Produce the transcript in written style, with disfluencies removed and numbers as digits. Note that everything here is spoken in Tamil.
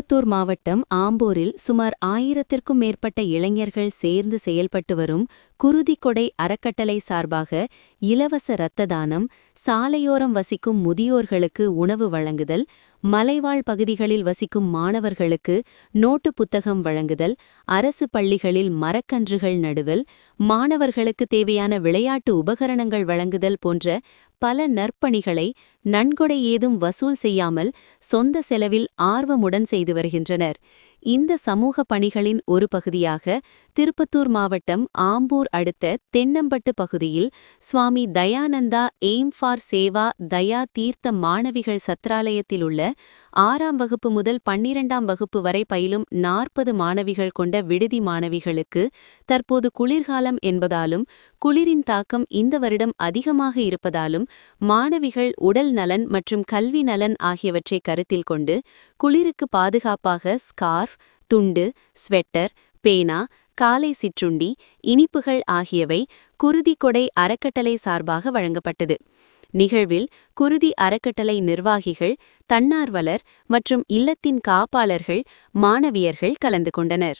திருப்பத்தூர் மாவட்டம் ஆம்பூரில் சுமார் 1000த்திற்கும் மேற்பட்ட இளைஞர்கள் சேர்ந்து செயல்பட்டு வரும் குருதிக்கொடை அறக்கட்டளை சார்பாக இலவச இரத்த தானம், சாலையோரம் வசிக்கும் முதியோர்களுக்கு உணவு வழங்குதல், மலைவாழ் பகுதிகளில் வசிக்கும் மாணவர்களுக்கு நோட்டு புத்தகம் வழங்குதல், அரசு பள்ளிகளில் மரக்கன்றுகள் நடுதல், மாணவர்களுக்கு தேவையான விளையாட்டு உபகரணங்கள் வழங்குதல் போன்ற பல நற்பணிகளை நன்கொடை ஏதும் வசூல் செய்யாமல் சொந்த செலவில் ஆர்வமுடன் செய்து வருகின்றனர். இந்த சமூக பணிகளின் ஒரு பகுதியாக திருப்பத்தூர் மாவட்டம் ஆம்பூர் அடுத்த தென்னம்பட்டு பகுதியில் சுவாமி தயானந்தா எய்ம் ஃபார் சேவா தயா தீர்த்த மாணவிகள் சத்ராலயத்தில் உள்ள 6ஆம் வகுப்பு முதல் 12ஆம் வகுப்பு வரை பயிலும் 40 மாணவிகள் கொண்ட விடுதி மாணவிகளுக்கு தற்போது குளிர்காலம் என்பதாலும் குளிரின் தாக்கம் இந்த வருடம் அதிகமாக இருப்பதாலும் மாணவிகள் உடல் நலன் மற்றும் கல்வி நலன் ஆகியவற்றை கருத்தில் கொண்டு குளிருக்கு பாதுகாப்பாக ஸ்கார்ஃப், துண்டு, ஸ்வெட்டர், பேனா, காலை சிற்றுண்டி, இனிப்புகள் ஆகியவை குருதிக்கொடை அறக்கட்டளை சார்பாக வழங்கப்பட்டது. நிகழ்வில் குருதி அறக்கட்டளை நிர்வாகிகள், தன்னார்வலர் மற்றும் இல்லத்தின் காப்பாளர்கள், மாணவியர்கள் கலந்து கொண்டனர்.